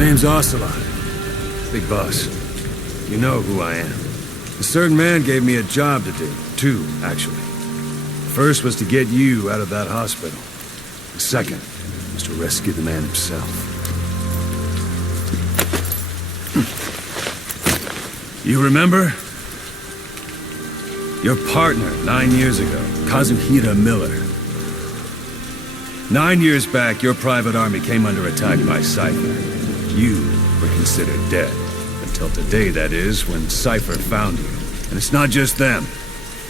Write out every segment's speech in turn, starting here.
name's Ocelot. Big boss. You know who I am. A certain man gave me a job to do. Two, actually. First was to get you out of that hospital. The second was to rescue the man himself. You remember? Your partner 9 years ago, Kazuhira Miller. 9 years back, your private army came under attack by Cypher. You were considered dead. Until today, that is, when Cypher found you. And it's not just them.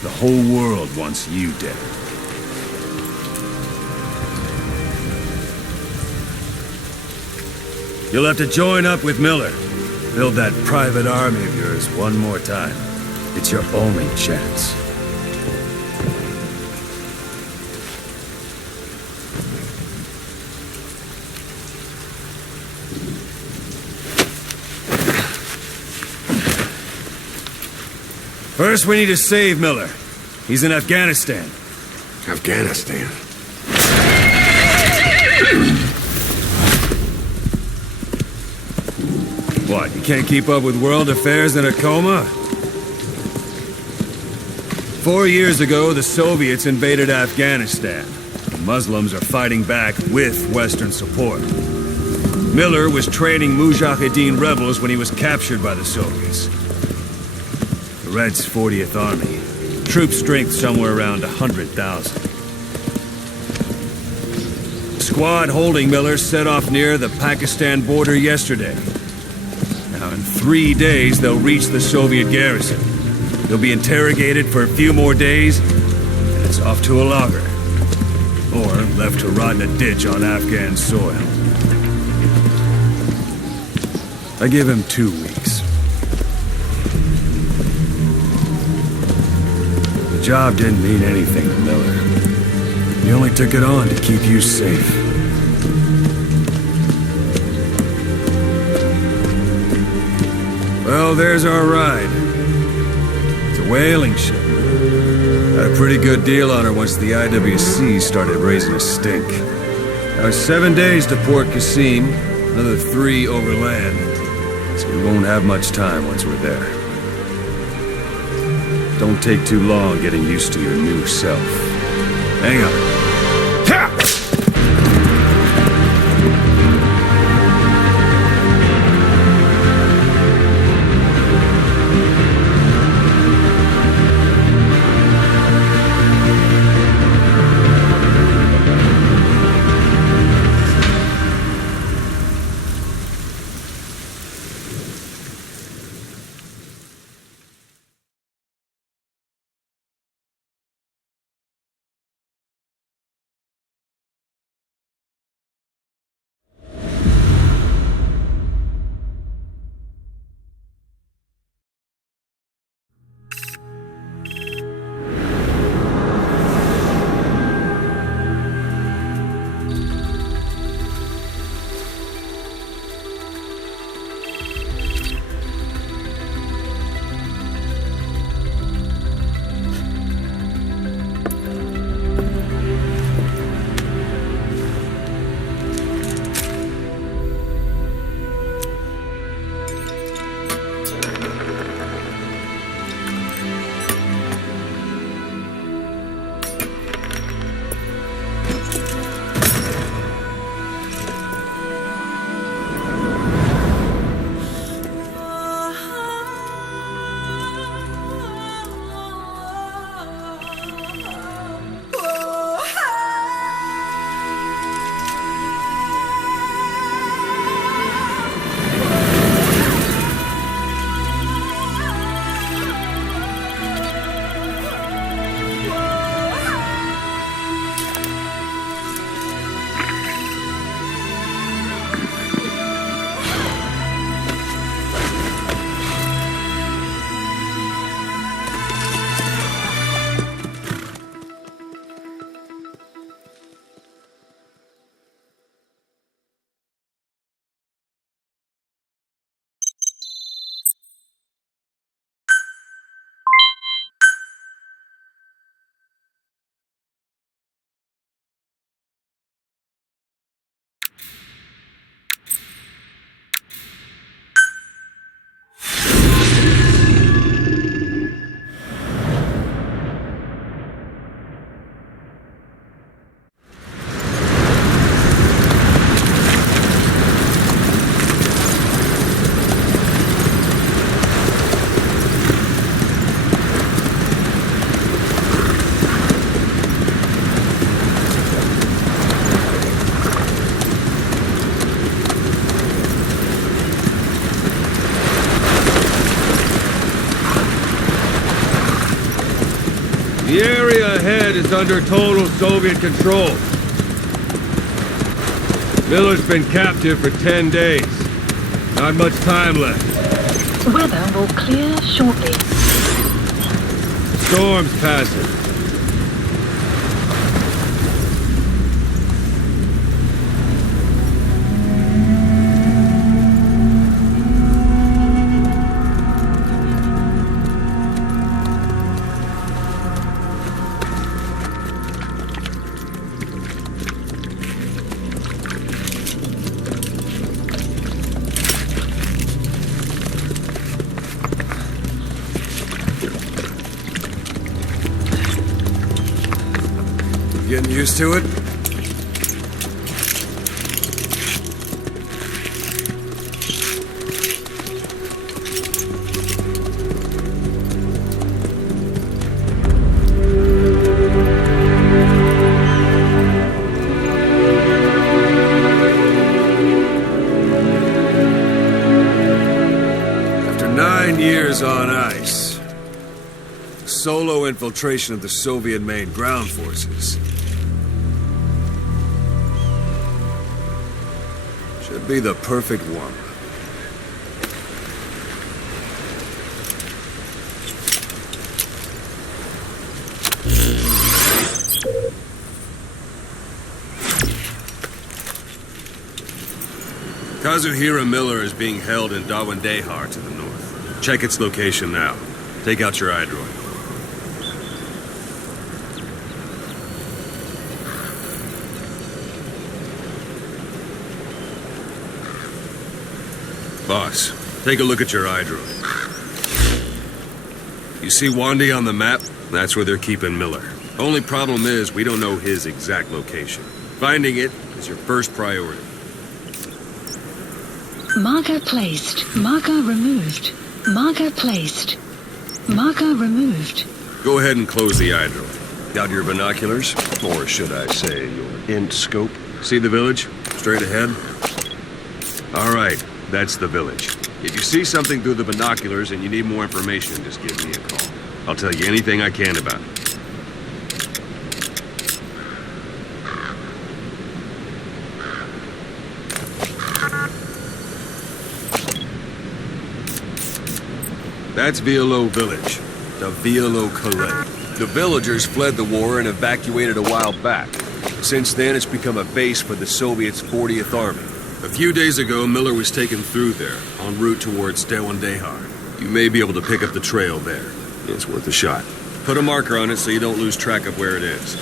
The whole world wants you dead. You'll have to join up with Miller. Build that private army of yours one more time. It's your only chance. First, we need to save Miller. He's in Afghanistan. Afghanistan? What, you can't keep up with world affairs in a coma? 4 years ago, the Soviets invaded Afghanistan. The Muslims are fighting back with Western support. Miller was training Mujahideen rebels when he was captured by the Soviets. The Reds' 40th Army. Troop strength somewhere around 100,000. The squad holding Miller set off near the Pakistan border yesterday. Now, in 3 days, they'll reach the Soviet garrison. They'll be interrogated for a few more days, and it's off to a lager. Or left to rot in a ditch on Afghan soil. I give him 2 weeks. The job didn't mean anything to Miller. He only took it on to keep you safe. Well, there's our ride. It's a whaling ship. Had a pretty good deal on her once the IWC started raising a stink. Now it's 7 days to Port Qasim, another 3 overland. So we won't have much time once we're there. Don't take too long getting used to your new self. Hang on. ahead is under total Soviet control. Miller's been captive for 10 days. Not much time left. Weather will clear shortly. Storm's passing. Getting used to it? After 9 years on ice, solo infiltration of the Soviet main ground forces. Should be the perfect one. Kazuhira Miller is being held in Dawandehar to the north. Check its location now. Take out your iDroid. Boss, take a look at your iDroid. You see Wandy on the map? That's where they're keeping Miller. Only problem is, we don't know his exact location. Finding it is your first priority. Marker placed. Marker removed. Marker placed. Marker removed. Go ahead and close the iDroid. Got your binoculars? Or should I say, your int scope? See the village? Straight ahead? All right. That's the village. If you see something through the binoculars and you need more information, just give me a call. I'll tell you anything I can about it. That's Violo Village, the Violo Calais. The villagers fled the war and evacuated a while back. Since then, it's become a base for the Soviets' 40th Army. A few days ago, Miller was taken through there, en route towards Dawandehar. You may be able to pick up the trail there. It's worth a shot. Put a marker on it so you don't lose track of where it is.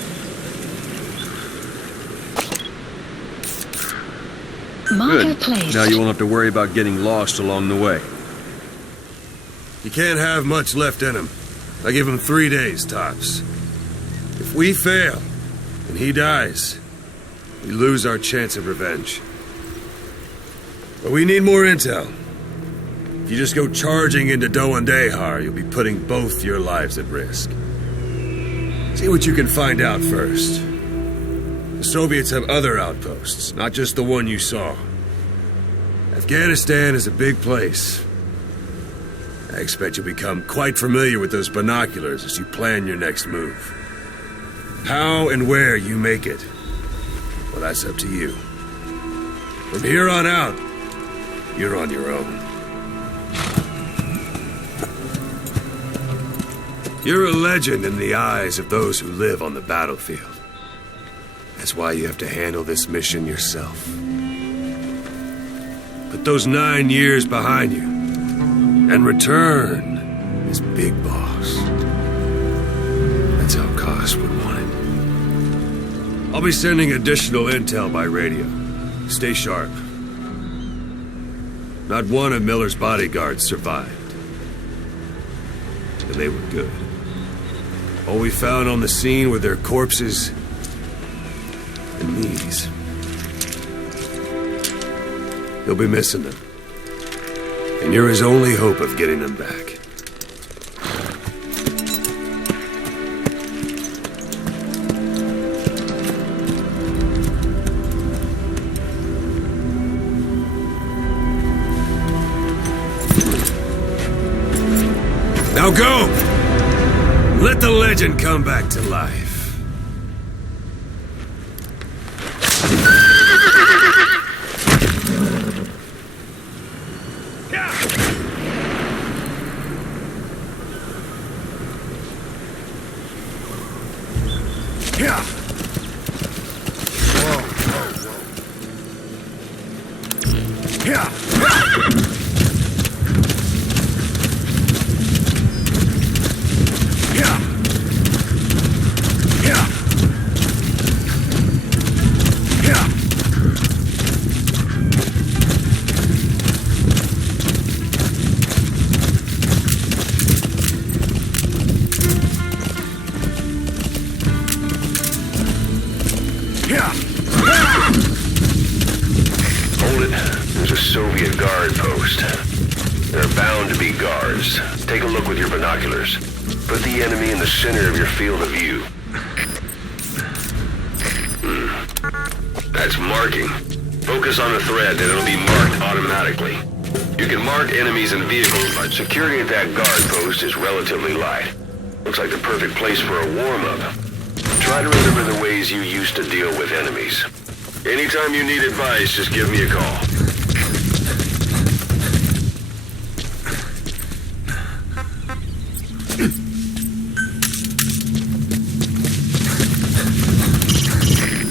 Marker Good. placed. Now you won't have to worry about getting lost along the way. He can't have much left in him. I give him 3 days, tops. If we fail, and he dies, we lose our chance of revenge. But we need more intel. If you just go charging into Dawandehar, you'll be putting both your lives at risk. See what you can find out first. The Soviets have other outposts, not just the one you saw. Afghanistan is a big place. I expect you'll become quite familiar with those binoculars as you plan your next move. How and where you make it, well, that's up to you. From here on out, you're on your own. You're a legend in the eyes of those who live on the battlefield. That's why you have to handle this mission yourself. Put those 9 years behind you, and return as Big Boss. That's how Koss would want it. I'll be sending additional intel by radio. Stay sharp. Not one of Miller's bodyguards survived. And they were good. All we found on the scene were their corpses and knees. You'll be missing them. And you're his only hope of getting them back. Now go! Let the legend come back to life. Hold it. There's a Soviet guard post. There are bound to be guards. Take a look with your binoculars. Put the enemy in the center of your field of view. That's marking. Focus on a thread and it'll be marked automatically. You can mark enemies and vehicles, but security at that guard post is relatively light. Looks like the perfect place for a warm-up. Try to remember the ways you used to deal with enemies. Anytime you need advice, just give me a call.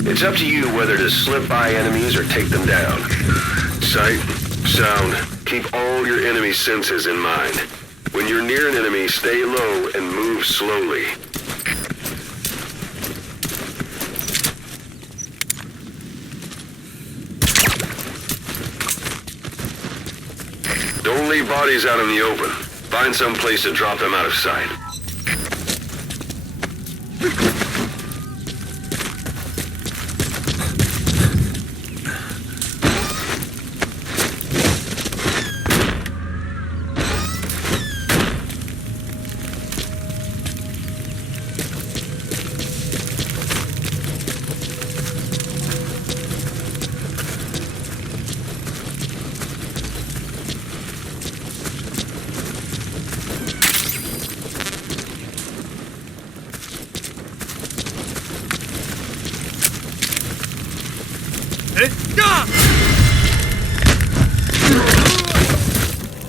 It's up to you whether to slip by enemies or take them down. Sight, sound, keep all your enemy senses in mind. When you're near an enemy, stay low and move slowly. Don't leave bodies out in the open. Find some place to drop them out of sight.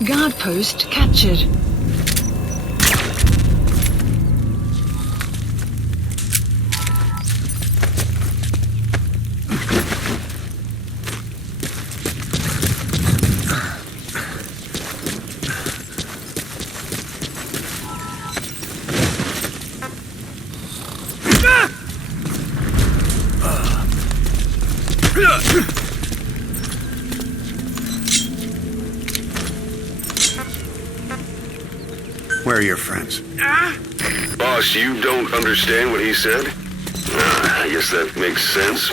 Guard post captured. Where are your friends? Boss, you don't understand what he said? I guess that makes sense.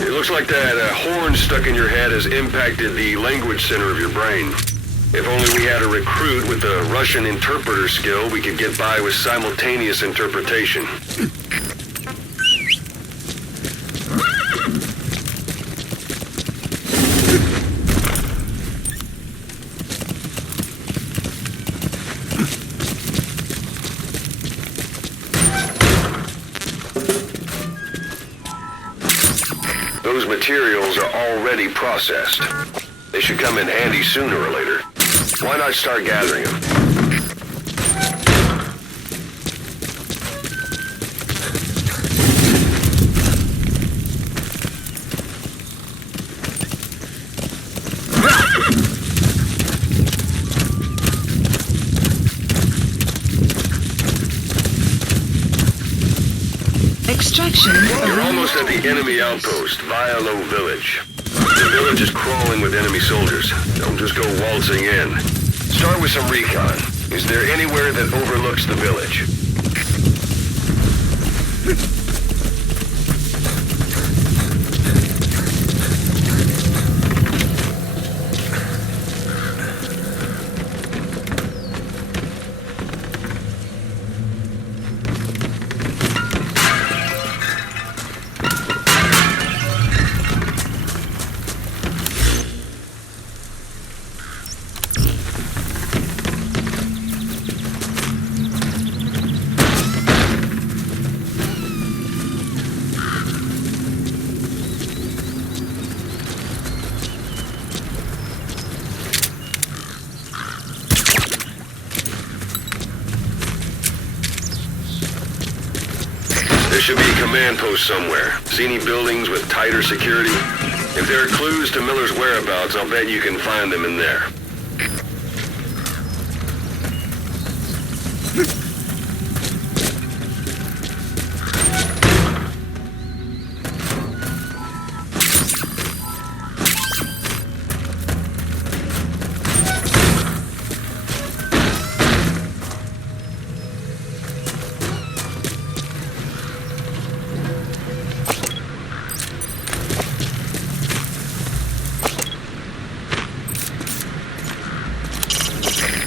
It looks like that horn stuck in your head has impacted the language center of your brain. If only we had a recruit with the Russian interpreter skill, we could get by with simultaneous interpretation. Those materials are already processed. They should come in handy sooner or later. Why not start gathering them? Extraction. You're almost at the enemy outpost, Vialo Village. The village is crawling with enemy soldiers. Don't just go waltzing in. Start with some recon. Is there anywhere that overlooks the village? There should be a command post somewhere. See any buildings with tighter security? If there are clues to Miller's whereabouts, I'll bet you can find them in there.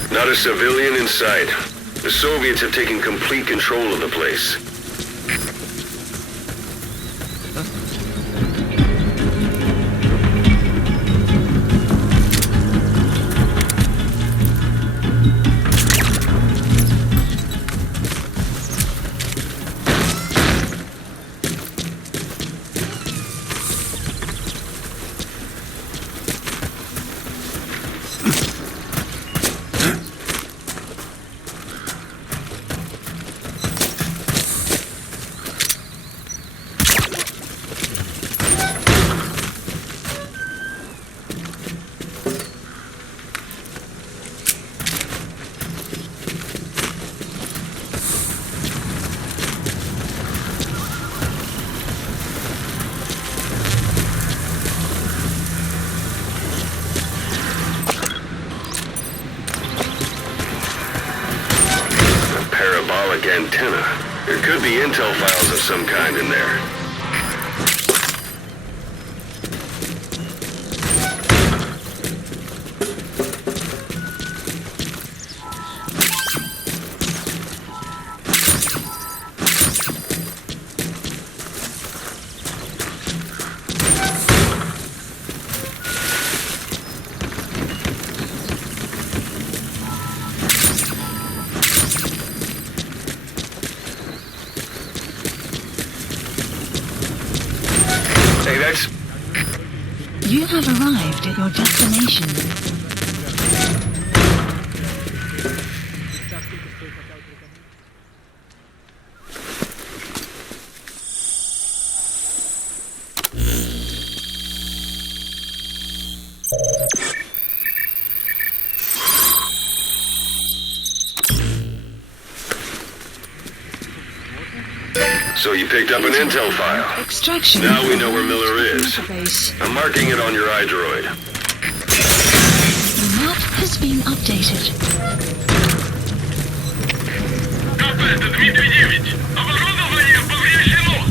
Not a civilian in sight. The Soviets have taken complete control of the place. Antenna. There could be intel files of some kind in there. You have arrived at your destination. So you picked up an intel file. Extraction. Now we know where Miller is. Database. I'm marking it on your iDroid. The map has been updated. Это Дмитрий 9. Оборудование повреждено.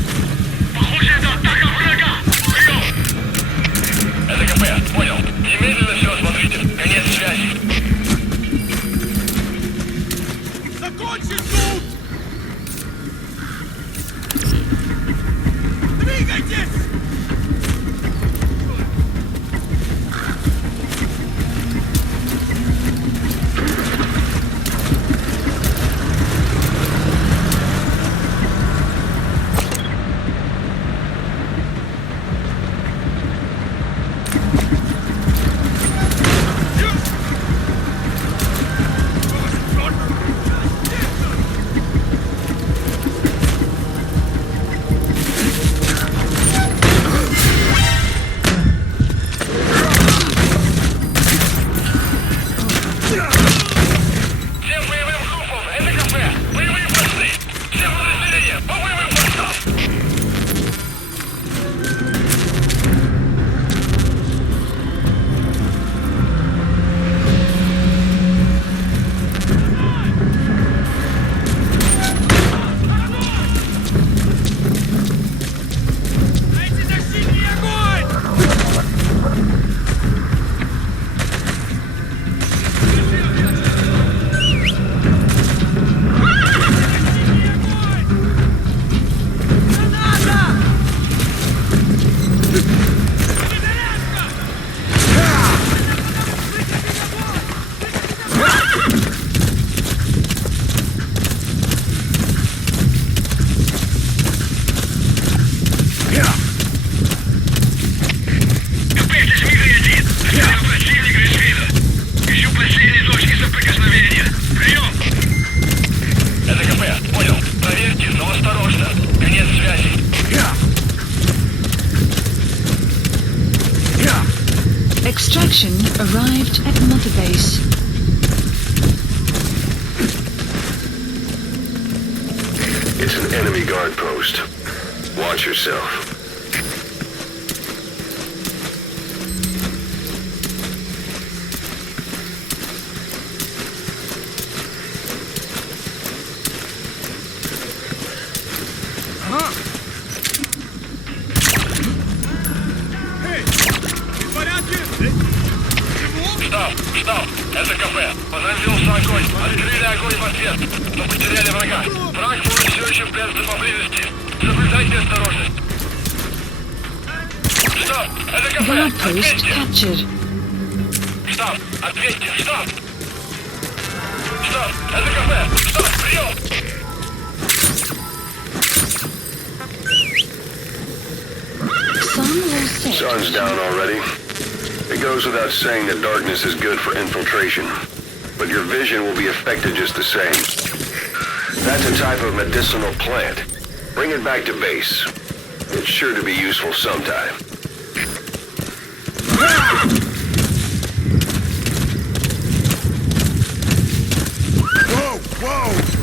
Похоже, это атака врага. Прием. Это КП, понял. Немедленно все осмотрите. Конец связи. Закончи тут! Двигайтесь! Extraction arrived at Mother Base. It's an enemy guard post. Watch yourself. Штаб, это кафе. Позаимелся огонь. Открыли огонь в ответ. Но потеряли врага. Враг может все еще прятаться поблизости. Соблюдайте осторожность. Штаб, это кафе. Guard post Ответьте. captured. Штаб, ответьте. Штаб. Штаб, это кафе. Штаб, прием. Sun will set. Sun's down already. It goes without saying that darkness is good for infiltration, but your vision will be affected just the same. That's a type of medicinal plant. Bring it back to base. It's sure to be useful sometime. Whoa! Whoa!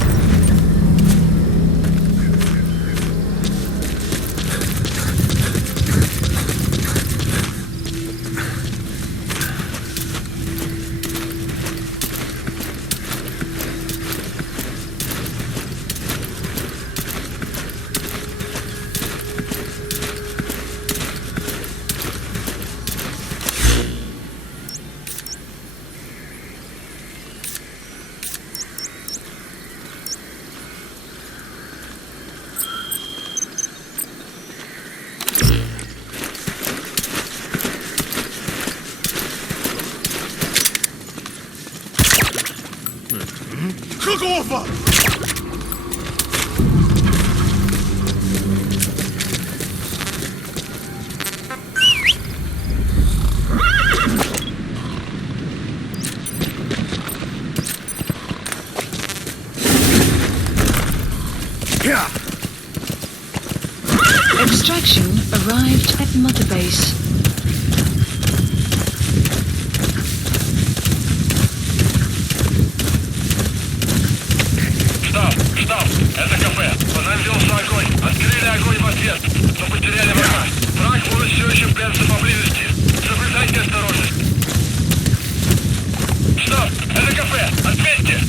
Какого? Extraction arrived at Mother Base. Штаб, это кафе. Позаимелся огонь. Открыли огонь в ответ. Но потеряли врага. Враг может все еще прятаться поблизости. Соблюдайте осторожность. Штаб, это кафе. Ответьте.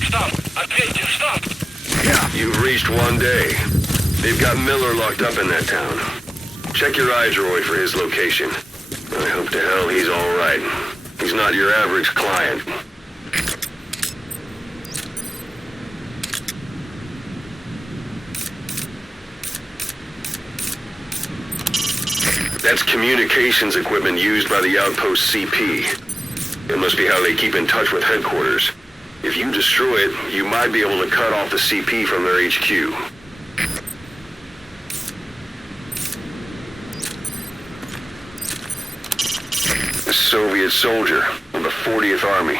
Штаб, ответьте. Штаб. You've reached one day. They've got Miller locked up in that town. Check your iDroid for his location. I hope to hell he's all right. He's not your average client. That's communications equipment used by the outpost CP. It must be how they keep in touch with headquarters. If you destroy it, you might be able to cut off the CP from their HQ. A Soviet soldier of the 40th Army.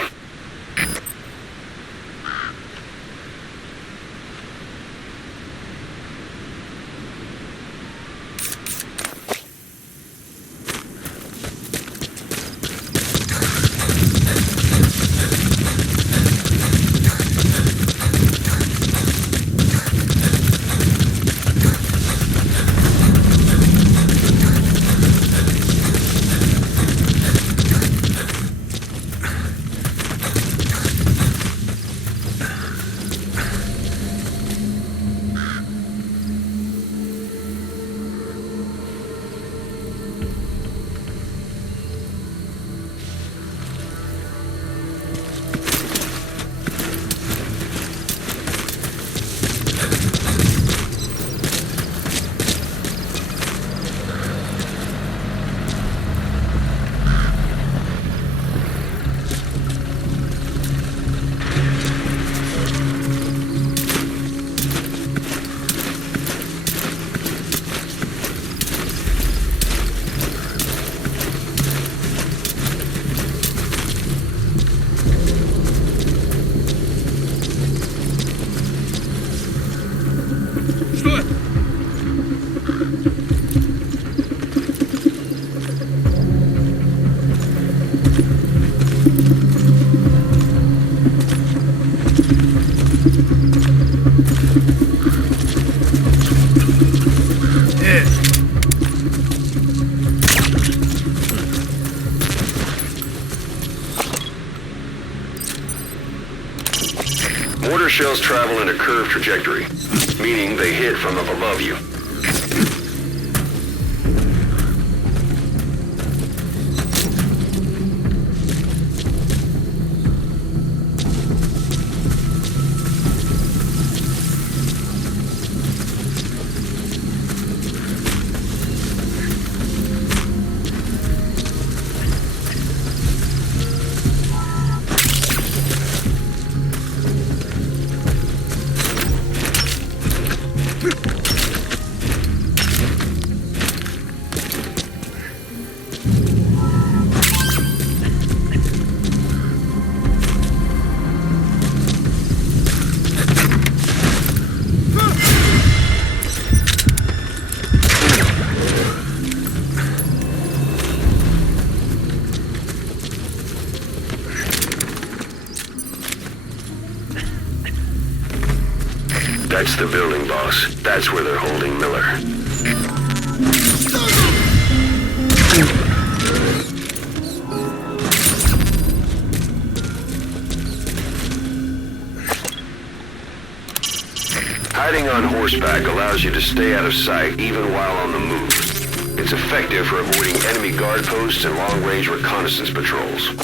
Mortar shells travel in a curved trajectory, meaning they hit from up above you. That's the building, boss. That's where they're holding Miller. Hiding on horseback allows you to stay out of sight even while on the move. It's effective for avoiding enemy guard posts and long-range reconnaissance patrols.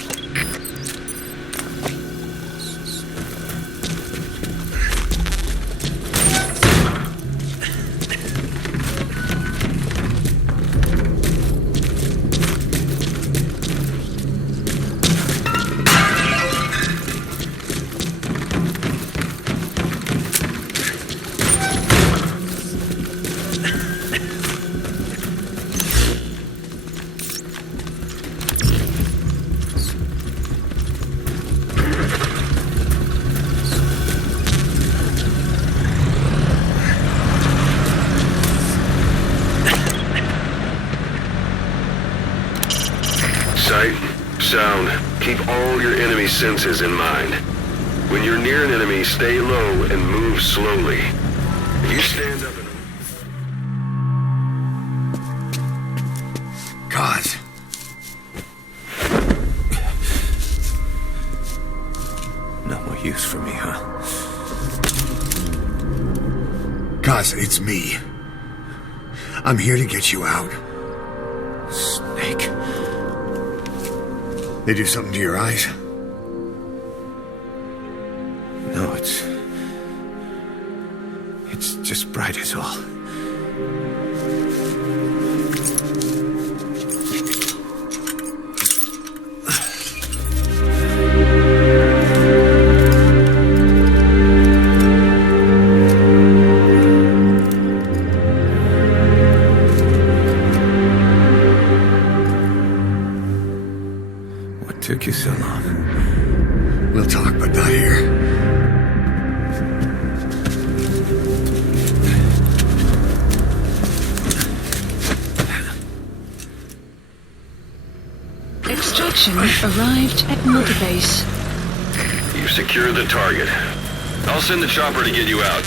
Sight, sound, keep all your enemy senses in mind. When you're near an enemy, stay low and move slowly. If you stand up and... God. No more use for me, huh? Kaz, it's me. I'm here to get you out. Snake. They do something to your eyes? No, it's just bright as all. Took you so long. We'll talk, but not here. Extraction arrived at multibase. You've secured the target. I'll send the chopper to get you out.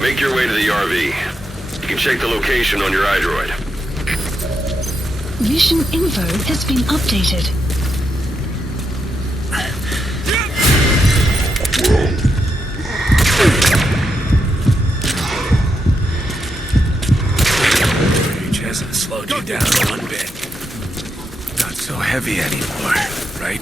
Make your way to the RV. You can check the location on your iDroid. Mission info has been updated. Rage hasn't slowed you down one bit. Not so heavy anymore, right?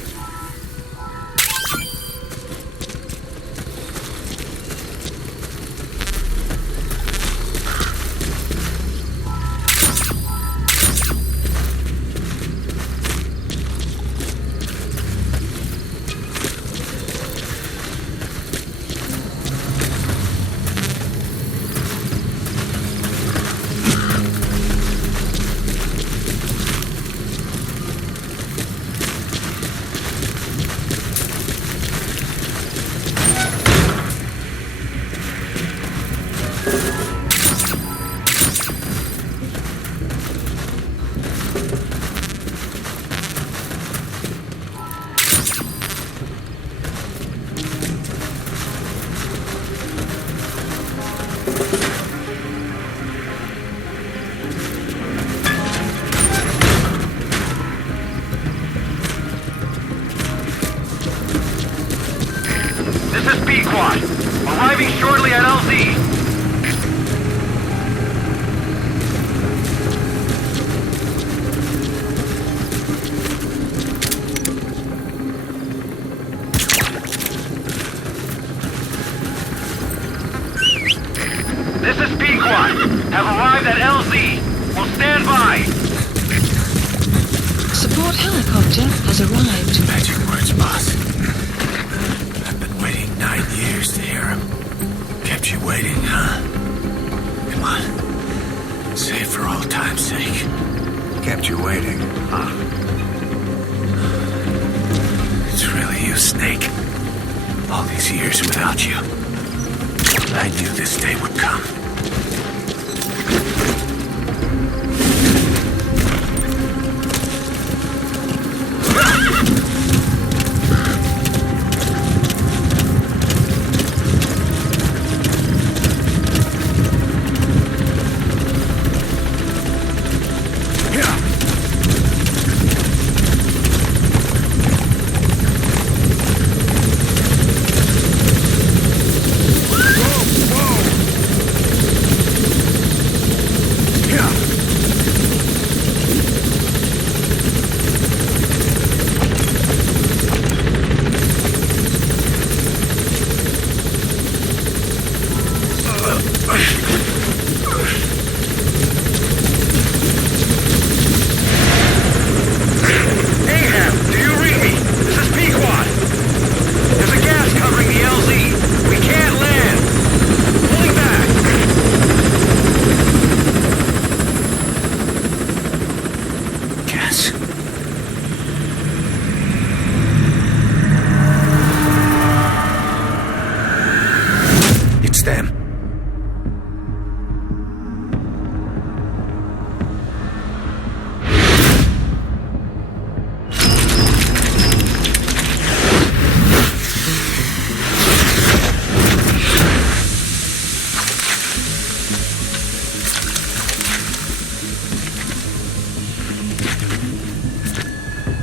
Arriving shortly at LZ. This is Pequot. Have arrived at LZ. Will stand by. Support helicopter has arrived. Magic words, boss. I've been waiting 9 years to hear him. Kept you waiting, huh? Come on. Say it for old time's sake. Kept you waiting, huh? It's really you, Snake. All these years without you. I knew this day would come.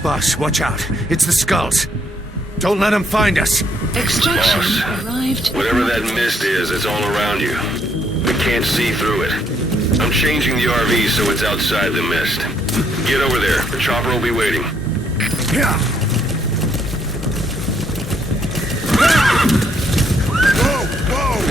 Boss, watch out. It's the skulls. Don't let them find us. Extraction Boss, arrived. whatever that mist is, it's all around you. We can't see through it. I'm changing the RV so it's outside the mist. Get over there. The chopper will be waiting. Yeah. Whoa, whoa!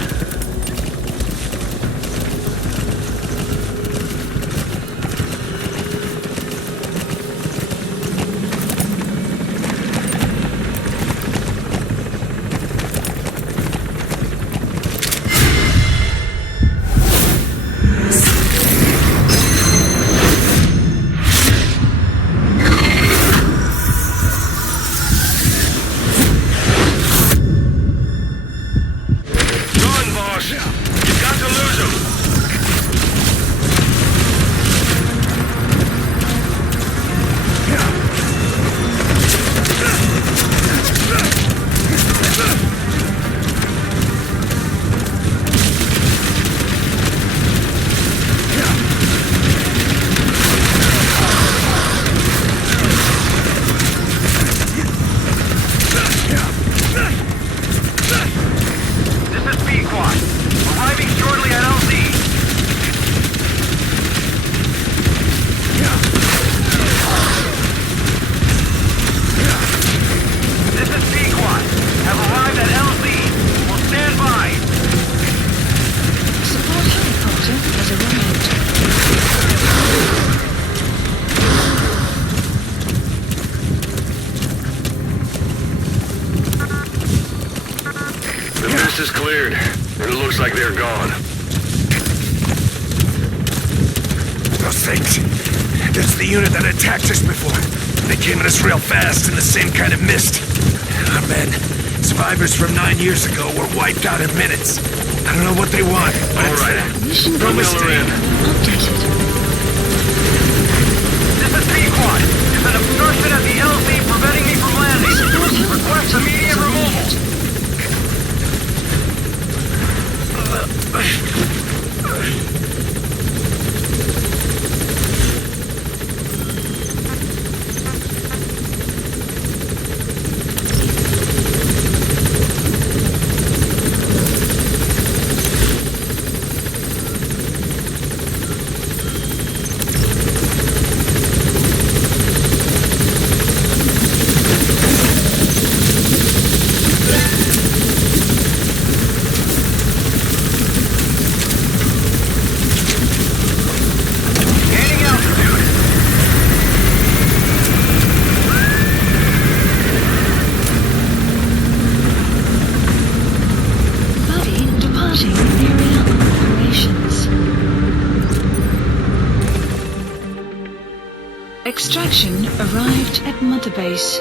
Is cleared, and it looks like they're gone. Those things. That's the unit that attacked us before. They came at us real fast in the same kind of mist. Our men, survivors from 9 years ago, were wiped out in minutes. I don't know what they want, but all right. Mission Throw Miller in. updated. This is Pequot. There's an obstruction at the LZ preventing me from landing. Request immediate removal. Extraction arrived at Mother Base.